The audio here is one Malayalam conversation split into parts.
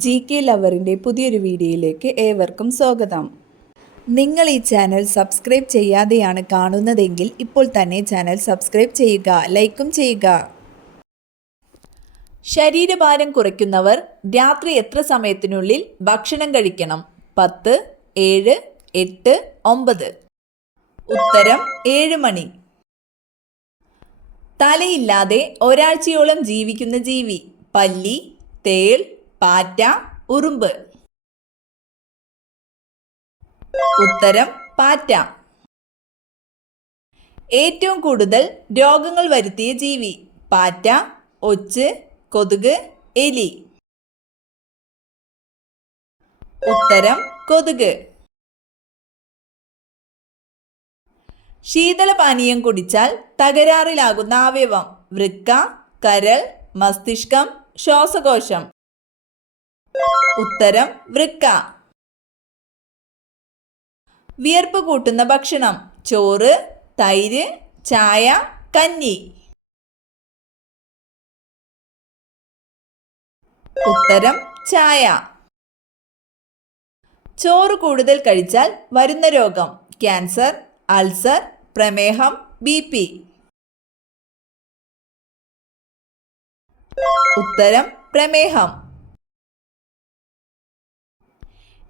GK ലവറിൻ്റെ പുതിയൊരു വീഡിയോയിലേക്ക് ഏവർക്കും സ്വാഗതം. നിങ്ങൾ ഈ ചാനൽ സബ്സ്ക്രൈബ് ചെയ്യാതെയാണ് കാണുന്നതെങ്കിൽ ഇപ്പോൾ തന്നെ ചാനൽ സബ്സ്ക്രൈബ് ചെയ്യുക, ലൈക്കും ചെയ്യുക. ശരീരഭാരം കുറയ്ക്കുന്നവർ രാത്രി എത്ര സമയത്തിനുള്ളിൽ ഭക്ഷണം കഴിക്കണം? 10, 7, 8, 9. ഉത്തരം 7 മണി. തലയില്ലാതെ ഒരാഴ്ചയോളം ജീവിക്കുന്ന ജീവി? പല്ലി, തേൾ, പാറ്റ, ഉറുമ്പ്. ഉത്തരം പാറ്റ. ഏറ്റവും കൂടുതൽ രോഗങ്ങൾ വരുത്തിയ ജീവി? പാറ്റ, ഒച്ച്, കൊതുക്, എലി. ഉത്തരം കൊതുക്. ശീതളപാനീയം കുടിച്ചാൽ തകരാറിലാകുന്ന അവയവം? വൃക്ക, കരൾ, മസ്തിഷ്കം, ശ്വാസകോശം. ഉത്തരം വൃക്ക. വിയർപ്പ് കൂട്ടുന്ന ഭക്ഷണം? ചോറ്, തൈര്, ചായ, കഞ്ഞി. ഉത്തരം ചായ. ചോറ് കൂടുതൽ കഴിച്ചാൽ വരുന്ന രോഗം? ക്യാൻസർ, അൾസർ, പ്രമേഹം, BP. ഉത്തരം പ്രമേഹം.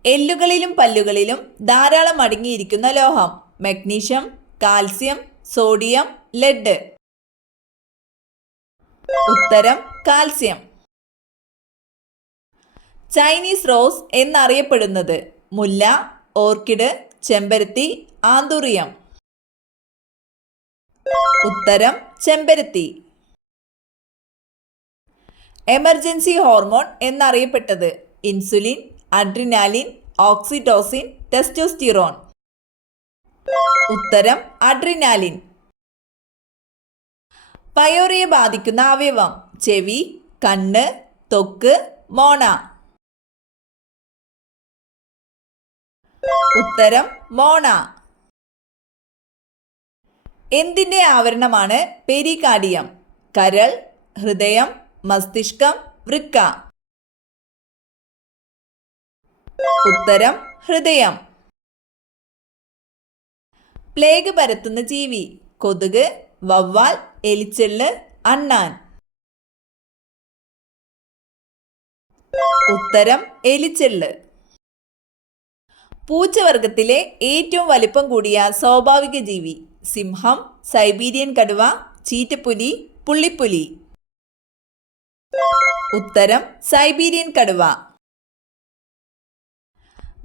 എല്ലുകളിലും പല്ലുകളിലും ധാരാളം അടങ്ങിയിരിക്കുന്ന ലോഹം? Magnesium, calcium, sodium, lead. ഉത്തരം കാൽസ്യം. ചൈനീസ് റോസ് എന്നറിയപ്പെടുന്നത്? മുല്ല, ഓർക്കിഡ്, ചെമ്പരത്തി, ആന്തൂറിയം. ഉത്തരം ചെമ്പരത്തി. എമർജൻസി ഹോർമോൺ എന്നറിയപ്പെട്ടത്? Insulin, adrenaline, oxytocin, testosterone. ഉത്തരം അഡ്രിനാലിൻ. പയോറിയെ ബാധിക്കുന്ന അവയവം? ചെവി, കണ്ണ്, ത്വക്ക്, മോണ. ഉത്തരം മോണ. എന്തിൻ്റെ ആവരണമാണ് പെരികാർഡിയം? കരൾ, ഹൃദയം, മസ്തിഷ്കം, വൃക്ക. ഉത്തരം ഹൃദയം. പ്ലേഗ് പരത്തുന്ന ജീവി? കൊതുക്, വവ്വാൽ, എലിച്ചെള്ള്, അണ്ണാൻ. ഉത്തരം എലിച്ചെള്ള്. പൂച്ചവർഗത്തിലെ ഏറ്റവും വലിപ്പം കൂടിയ സ്വാഭാവിക ജീവി? സിംഹം, സൈബീരിയൻ കടുവ, ചീറ്റപ്പുലി, പുള്ളിപ്പുലി. ഉത്തരം സൈബീരിയൻ കടുവ.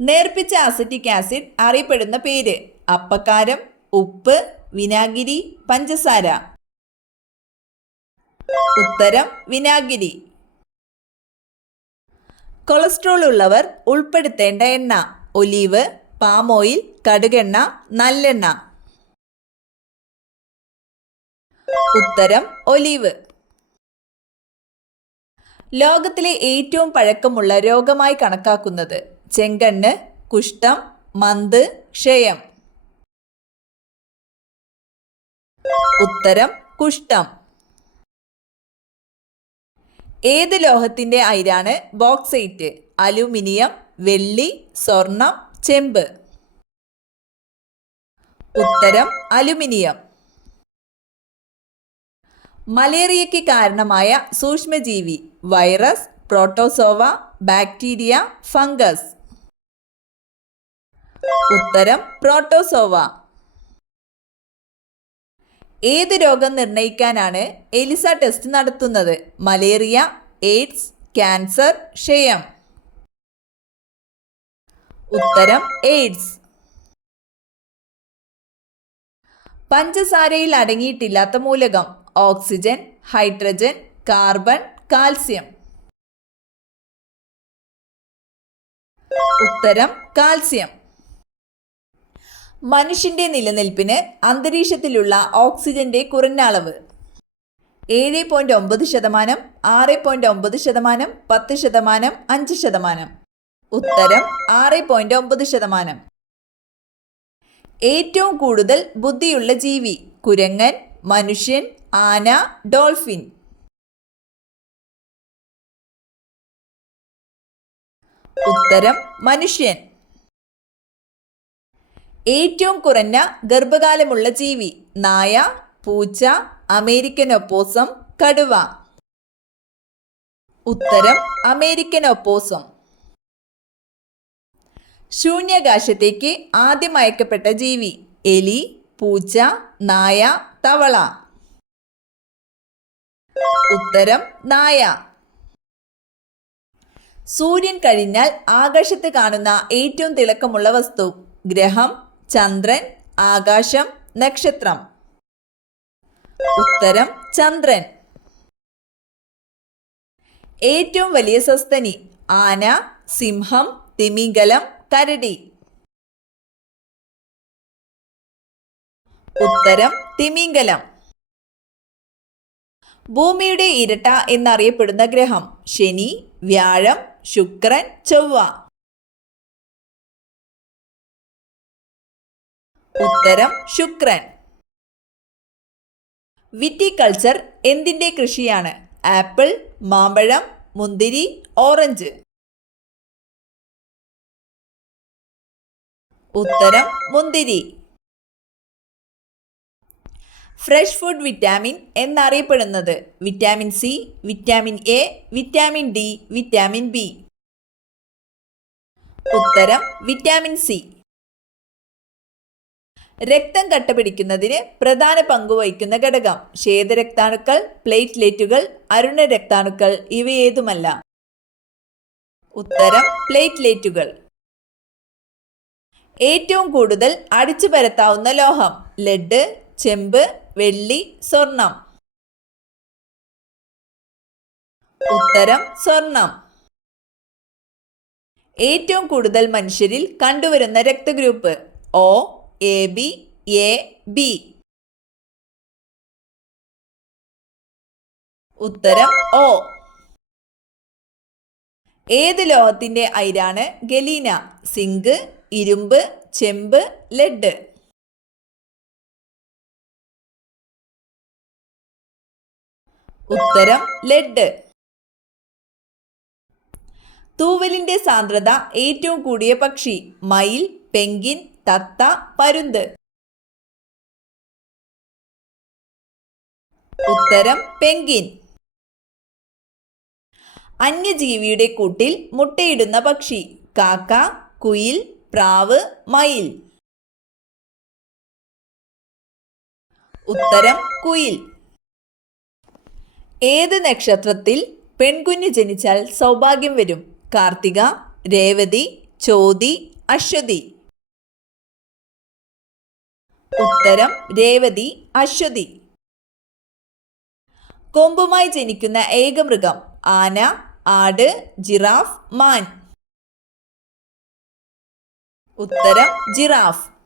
നേർപ്പിച്ച അസറ്റിക് ആസിഡ് അറിയപ്പെടുന്ന പേര്? അപ്പക്കാരം, ഉപ്പ്, വിനാഗിരി, പഞ്ചസാര. ഉത്തരം വിനാഗിരി. കൊളസ്ട്രോൾ ഉള്ളവർ ഉൾപ്പെടുത്തേണ്ട എണ്ണ? ഒലീവ്, പാം ഓയിൽ, കടുകെണ്ണ, നല്ലെണ്ണ. ഉത്തരം ഒലീവ്. ലോകത്തിലെ ഏറ്റവും പഴക്കമുള്ള രോഗമായി കണക്കാക്കുന്നത്? ചെങ്കണ്ണ്, കുഷ്ഠം, മന്ത്, ക്ഷയം. ഉത്തരം കുഷ്ഠം. ഏത് ലോഹത്തിന്റെ അയിരാണ് ബോക്സൈറ്റ്? അലൂമിനിയം, വെള്ളി, സ്വർണം, ചെമ്പ്. ഉത്തരം അലുമിനിയം. മലേറിയയ്ക്ക് കാരണമായ സൂക്ഷ്മജീവി? Virus, protozoa, bacteria, fungus. ഉത്തരം പ്രോട്ടോസോവ. ഏത് രോഗം നിർണയിക്കാനാണ് എലിസ ടെസ്റ്റ് നടത്തുന്നത്? മലേറിയ, എയ്ഡ്സ്, ക്യാൻസർ, ക്ഷയം. ഉത്തരം എയ്ഡ്സ്. പഞ്ചസാരയിൽ അടങ്ങിയിട്ടില്ലാത്ത മൂലകം? Oxygen, hydrogen, carbon, calcium. ഉത്തരം കാൽസ്യം. മനുഷ്യന്റെ നിലനിൽപ്പിന് അന്തരീക്ഷത്തിലുള്ള ഓക്സിജന്റെ കുറഞ്ഞ അളവ്? 7.9%, 6.9%, 10%, 5%. ഉത്തരം 6.9%. ഏറ്റവും കൂടുതൽ ബുദ്ധിയുള്ള ജീവി? കുരങ്ങൻ, മനുഷ്യൻ, ആന, ഡോൾഫിൻ. ഉത്തരം മനുഷ്യൻ. ഏറ്റവും കുറഞ്ഞ ഗർഭകാലമുള്ള ജീവി? നായ, പൂച്ച, അമേരിക്കൻ ഒപ്പോസം, കടുവ. ഉത്തരം അമേരിക്കൻ ഒപ്പോസം. ശൂന്യാകാശത്തേക്ക് ആദ്യം അയക്കപ്പെട്ട ജീവി? എലി, പൂച്ച, നായ, തവള. ഉത്തരം നായ. സൂര്യൻ കഴിഞ്ഞാൽ ആകാശത്ത് കാണുന്ന ഏറ്റവും തിളക്കമുള്ള വസ്തു? ഗ്രഹം, ചന്ദ്രൻ, ആകാശം, നക്ഷത്രം. ഉത്തരം ചന്ദ്രൻ. ഏറ്റവും വലിയ സസ്തനി? ആന, സിംഹം, തിമിംഗലം, കരടി. ഉത്തരം തിമിംഗലം. ഭൂമിയുടെ ഇരട്ട എന്നറിയപ്പെടുന്ന ഗ്രഹം? ശനി, വ്യാഴം, ശുക്രൻ, ചൊവ്വ. ഉത്തരം ശുക്രൻ. വിറ്റികൾച്ചർ എന്തിന്റെ കൃഷിയാണ്? ആപ്പിൾ, മാമ്പഴം, മുന്തിരി, ഓറഞ്ച്. ഉത്തരം മുന്തിരി. ഫ്രഷ് ഫുഡ് വിറ്റാമിൻ എന്നറിയപ്പെടുന്നത്? Vitamin C, vitamin A, vitamin D, vitamin B. ഉത്തരം വിറ്റാമിൻ സി. രക്തം കട്ടപിടിക്കുന്നതിന് പ്രധാന പങ്കുവഹിക്കുന്ന ഘടകം? ശ്വേതരക്താണുക്കൾ, പ്ലേറ്റ്ലെറ്റുകൾ, അരുണ രക്താണുക്കൾ. ഇവയേതുമല്ല. ഉത്തരം പ്ലേറ്റ്ലെറ്റുകൾ. ഏറ്റവും കൂടുതൽ അടിച്ചു പരത്താവുന്ന ലോഹം? ലെഡ്, ചെമ്പ്, വെള്ളി, സ്വർണം. ഉത്തരം സ്വർണം. ഏറ്റവും കൂടുതൽ മനുഷ്യരിൽ കണ്ടുവരുന്ന രക്തഗ്രൂപ്പ്? O, AB, A, B. ഉത്തരം O. ഏത് ലോഹത്തിന്റെ അയിരാണ് ഗലീന? സിങ്ക്, ഇരുമ്പ്, ചെമ്പ്, ലെഡ്. ഉത്തരം ലെഡ്. തൂവലിന്റെ സാന്ദ്രത ഏറ്റവും കൂടിയ പക്ഷി? മയിൽ, പെൻഗ്വിൻ, തത്ത, പരുന്ത്. ഉത്തരം പെൻഗ്വിൻ. അന്യജീവിയുടെ കൂട്ടിൽ മുട്ടയിടുന്ന പക്ഷി? കാക്ക, കുയിൽ, പ്രാവ്, മയിൽ. ഉത്തരം കുയിൽ. ഏത് നക്ഷത്രത്തിൽ പെൺകുഞ്ഞ് ജനിച്ചാൽ സൗഭാഗ്യം വരും? കാർത്തിക, രേവതി, ചോതി, അശ്വതി. ഉത്തരം രേവതി, അശ്വതി. കൊമ്പുമായി ജനിക്കുന്ന ഏക മൃഗം? ആന, ആട്, ജിറാഫ്, മാൻ. ഉത്തരം ജിറാഫ്.